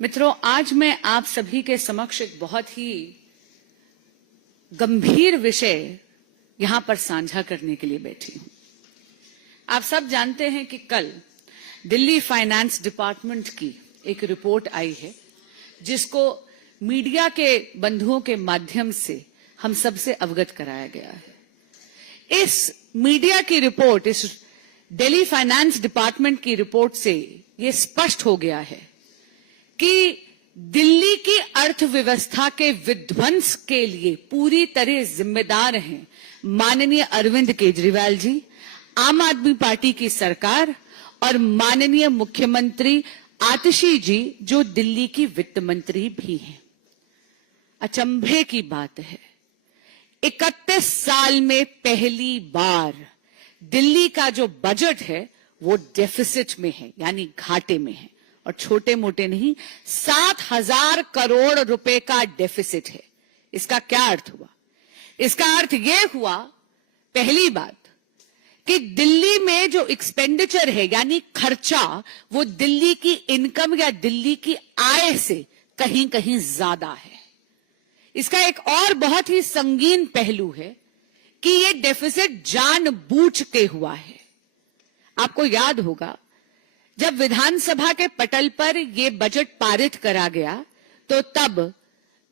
मित्रों, आज मैं आप सभी के समक्ष एक बहुत ही गंभीर विषय यहां पर साझा करने के लिए बैठी हूं। आप सब जानते हैं कि कल दिल्ली फाइनेंस डिपार्टमेंट की एक रिपोर्ट आई है, जिसको मीडिया के बंधुओं के माध्यम से हम सबसे अवगत कराया गया है। इस मीडिया की रिपोर्ट, इस दिल्ली फाइनेंस डिपार्टमेंट की रिपोर्ट से यह स्पष्ट हो गया है कि दिल्ली की अर्थव्यवस्था के विध्वंस के लिए पूरी तरह जिम्मेदार हैं माननीय अरविंद केजरीवाल जी, आम आदमी पार्टी की सरकार और माननीय मुख्यमंत्री आतिशी जी, जो दिल्ली की वित्त मंत्री भी हैं। अचंभे की बात है, 31 साल में पहली बार दिल्ली का जो बजट है वो डेफिसिट में है, यानी घाटे में है, और छोटे मोटे नहीं, 7,000 करोड़ रुपए का डेफिसिट है। इसका क्या अर्थ हुआ? इसका अर्थ यह हुआ, पहली बात, कि दिल्ली में जो एक्सपेंडिचर है यानी खर्चा, वो दिल्ली की इनकम या दिल्ली की आय से कहीं कहीं ज्यादा है। इसका एक और बहुत ही संगीन पहलू है कि ये डेफिसिट जानबूझ के हुआ है। आपको याद होगा, जब विधानसभा के पटल पर यह बजट पारित करा गया तो तब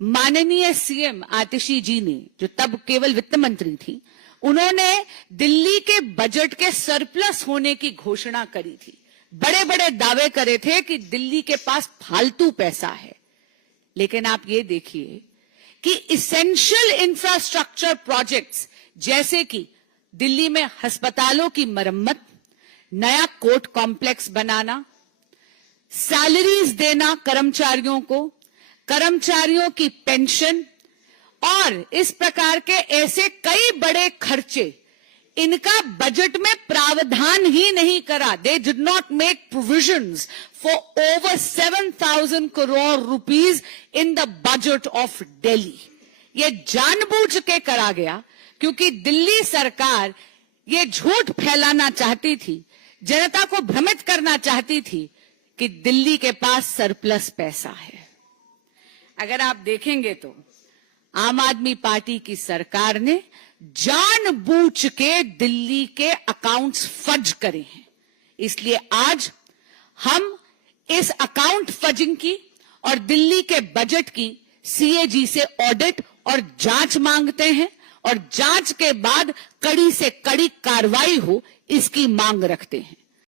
माननीय सीएम आतिशी जी ने, जो तब केवल वित्त मंत्री थी, उन्होंने दिल्ली के बजट के सरप्लस होने की घोषणा करी थी। बड़े बड़े दावे करे थे कि दिल्ली के पास फालतू पैसा है। लेकिन आप ये देखिए कि इसेंशियल इंफ्रास्ट्रक्चर प्रोजेक्ट्स, जैसे कि दिल्ली में अस्पतालों की मरम्मत, नया कोर्ट कॉम्प्लेक्स बनाना, सैलरीज देना कर्मचारियों को, कर्मचारियों की पेंशन और इस प्रकार के ऐसे कई बड़े खर्चे, इनका बजट में प्रावधान ही नहीं करा। They did not make provisions for over 7,000 crore rupees in the budget of Delhi. ये जानबूझ के करा गया क्योंकि दिल्ली सरकार ये झूठ फैलाना चाहती थी, जनता को भ्रमित करना चाहती थी कि दिल्ली के पास सरप्लस पैसा है। अगर आप देखेंगे तो आम आदमी पार्टी की सरकार ने जानबूझ के दिल्ली के अकाउंट्स फज करे हैं। इसलिए आज हम इस अकाउंट फजिंग की और दिल्ली के बजट की सीएजी से ऑडिट और जांच मांगते हैं, और जांच के बाद कड़ी से कड़ी कार्रवाई हो, इसकी मांग रखते हैं।